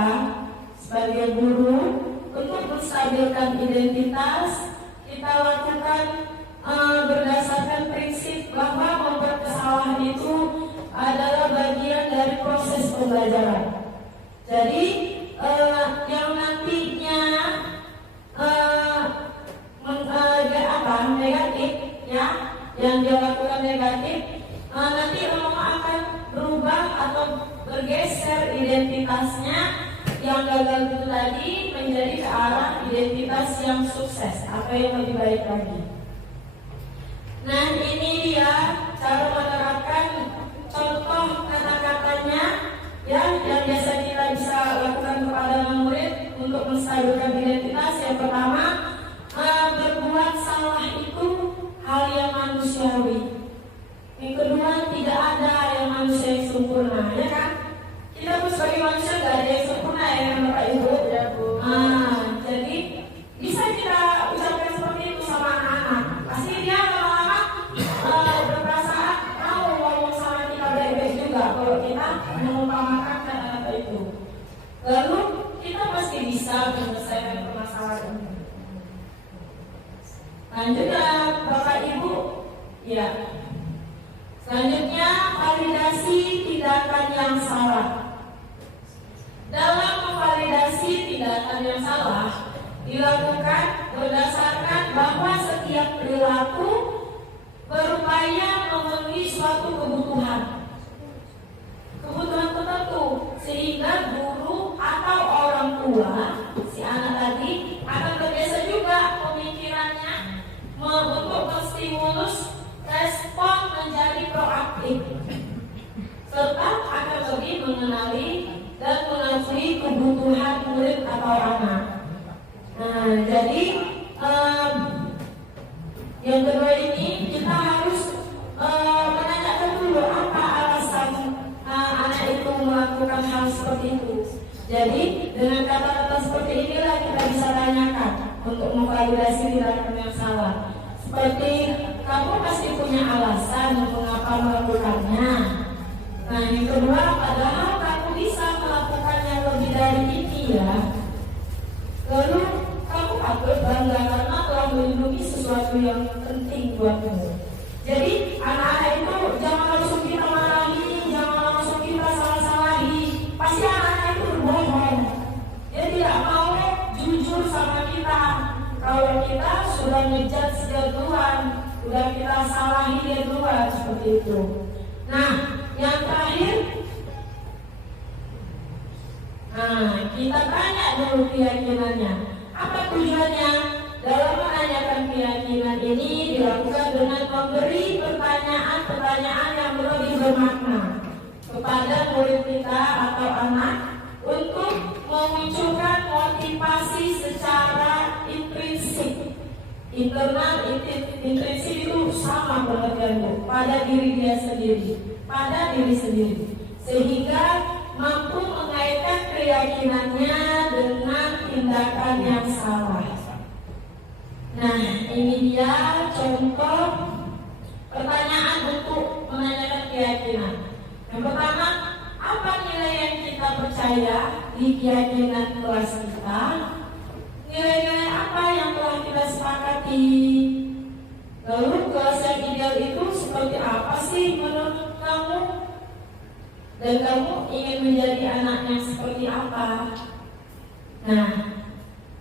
sebagai guru untuk menstabilkan identitas, kita lakukan berdasarkan prinsip bahwa membuat kesalahan itu adalah bagian dari proses pembelajaran. Jadi yang nantinya negatif, ya, yang dia lakukan negatif, nanti akan berubah atau bergeser identitasnya yang gagal itu tadi menjadi ke arah identitas yang sukses atau yang lebih baik lagi. Nah, ini dia cara menerapkan contoh kata-katanya ya, yang biasa kita bisa lakukan kepada murid untuk menstabilkan identitas. Yang pertama, berbuat salah itu hal yang manusiawi. Yang kedua, tidak ada yang manusia yang sempurna, ya kan? Kita pun sebagai manusia tidak ada yang sempurna, ya kan Bapak Ibu? Ya Bu. Jadi bisa kita ucapkan seperti itu sama anak-anak. Pasti dia lama-lama berperasaan mau ngomong sama kita baik-baik juga kalau kita mengumpamakan kata-kata itu. Lalu kita pasti bisa menyelesaikan permasalahan ini. Lanjutnya Bapak Ibu, ya. Selanjutnya, validasi tindakan yang salah. Dalam memvalidasi tindakan yang salah dilakukan berdasarkan bahwa setiap perilaku berupaya memenuhi suatu kebutuhan tertentu, sehingga guru atau orang tua si anak tadi akan bergeser juga pemikirannya untuk menstimulus respon menjadi proaktif, serta akan lebih mengenali dan mengakui kebutuhan murid atau anak. Nah, jadi yang kedua ini kita harus menanyakan dulu apa alasan anak itu melakukan hal seperti itu. Jadi dengan kata-kata seperti inilah kita bisa tanyakan untuk memvalidasi tindakan yang salah. Seperti kamu pasti punya alasan mengapa melakukannya. Nah, yang kedua, padahal kamu bisa melakukannya lebih dari ini ya. Lalu kamu patut bangga karena telah melindungi sesuatu yang penting buatmu. Jadi anak-anak itu jangan langsung kita marahi, jangan langsung kita salah-salahi. Pasti anak-anak itu berbohong. Dia tidak mau jujur sama kita. Kalau kita sudah ngejat dia duluan, sudah kita salahi dia duluan, seperti itu. Nah, yang terakhir, kita tanya dulu keyakinannya. Apa tujuannya? Dalam menanyakan keyakinan ini dilakukan dengan memberi pertanyaan-pertanyaan yang lebih bermakna kepada murid kita atau anak untuk memunculkan motivasi secara intrinsik, internal intrinsik itu sama pengertian Bu, pada diri dia sendiri, pada diri sendiri, sehingga mampu mengaitkan keyakinannya dengan tindakan yang salah. Nah, ini dia contoh pertanyaan untuk menanyakan keyakinan. Yang pertama, apa nilai yang kita percaya di keyakinan kelas kita? Nilai-nilai apa yang telah kita sepakati? Lalu kelas yang ideal itu seperti apa sih menurut kamu? Dan kamu ingin menjadi anak yang seperti apa? Nah,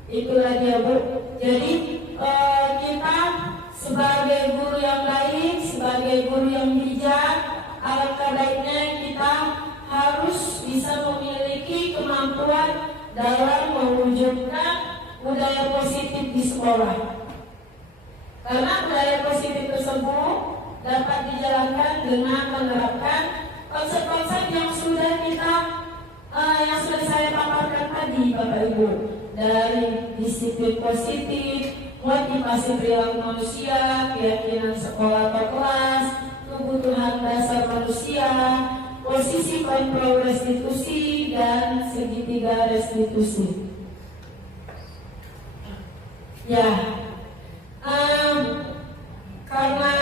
itulah dia Bu. Jadi kita sebagai guru yang baik, sebagai guru yang bijak, alangkah baiknya kita harus bisa memiliki kemampuan dalam mewujudkan budaya positif di sekolah. Karena budaya positif tersebut dapat dijalankan dengan menerapkan konsep-konsep yang sudah saya paparkan tadi Bapak Ibu, dari disiplin positif, motivasi perilaku manusia, keyakinan sekolah atau kelas, kebutuhan dasar manusia, posisi kontrol restitusi, dan segitiga restitusi. Ya, karena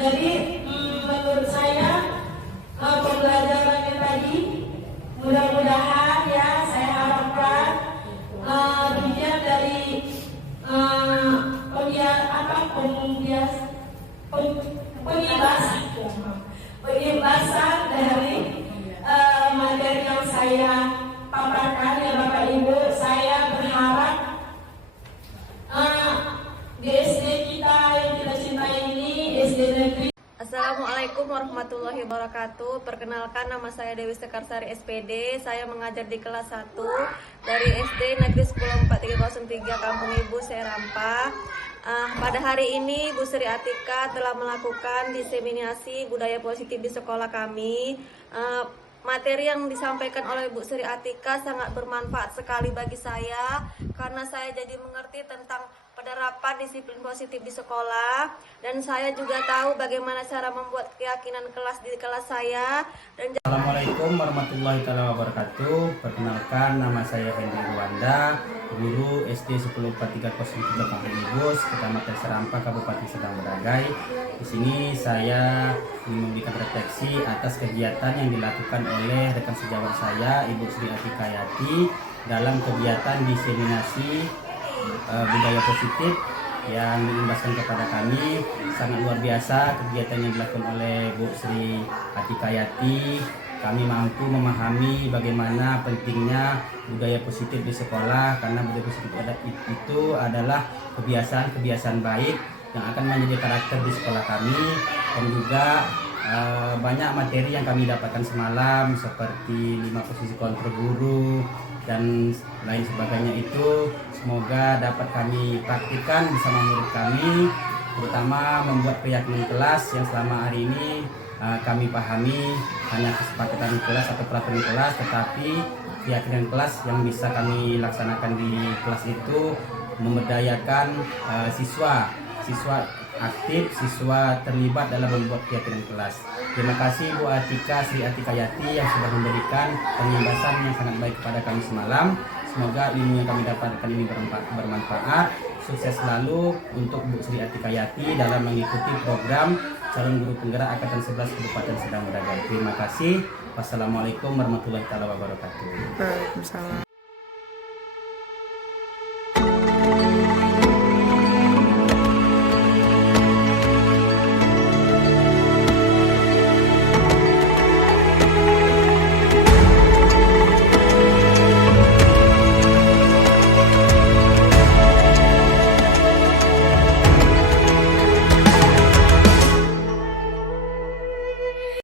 jadi menurut saya pembelajarannya tadi mudah-mudahan ya saya harapkan dilihat dari penjelasan dari materi yang saya paparkan ya Bapak Ibu. Saya berharap di SD kita yang kita cintai ini, SD Negeri. Assalamualaikum warahmatullahi wabarakatuh. Perkenalkan, nama saya Dewi Sekarsari SPD. Saya mengajar di kelas 1 dari SD Negeri 10403 Kampung Ibu Serampa. Pada hari ini Bu Sri Atika telah melakukan diseminasi budaya positif di sekolah kami. Materi yang disampaikan oleh Bu Sri Atika sangat bermanfaat sekali bagi saya, karena saya jadi mengerti tentang penerapan disiplin positif di sekolah, dan saya juga tahu bagaimana cara membuat keyakinan kelas di kelas saya. Dan Assalamualaikum warahmatullahi wabarakatuh. Perkenalkan, nama saya Hendy Rwanda, guru SD 10403 Kampung Ibus, Kecamatan Serampa, Kabupaten Sedang Beragai. Di sini saya ingin memberikan refleksi atas kegiatan yang dilakukan oleh rekan sejawat saya, Ibu Sri Atika Yati, dalam kegiatan diseminasi budaya positif yang diimbaskan kepada kami. Sangat luar biasa kegiatan yang dilakukan oleh Bu Sri Atika Yati. Kami mampu memahami bagaimana pentingnya budaya positif di sekolah, karena budaya positif itu adalah kebiasaan-kebiasaan baik yang akan menjadi karakter di sekolah kami. Dan juga banyak materi yang kami dapatkan semalam, seperti 5 posisi kontrol guru dan lain sebagainya. Itu semoga dapat kami praktikkan bersama murid kami, terutama membuat keyakinan kelas yang selama hari ini kami pahami hanya kesepakatan kelas atau peraturan kelas, tetapi keyakinan kelas yang bisa kami laksanakan di kelas itu memberdayakan siswa aktif, siswa terlibat dalam membuat keyakinan kelas. Terima kasih Bu Sri Atika Yati yang sudah memberikan penjelasan yang sangat baik kepada kami semalam. Semoga ilmu yang kami dapatkan ini bermanfaat. Sukses selalu untuk Bu Sri Atika Yati dalam mengikuti program calon guru penggerak Angkatan 11 Kabupaten Sedang Beragai. Terima kasih. Wassalamualaikum warahmatullahi wabarakatuh. Waalaikumsalam.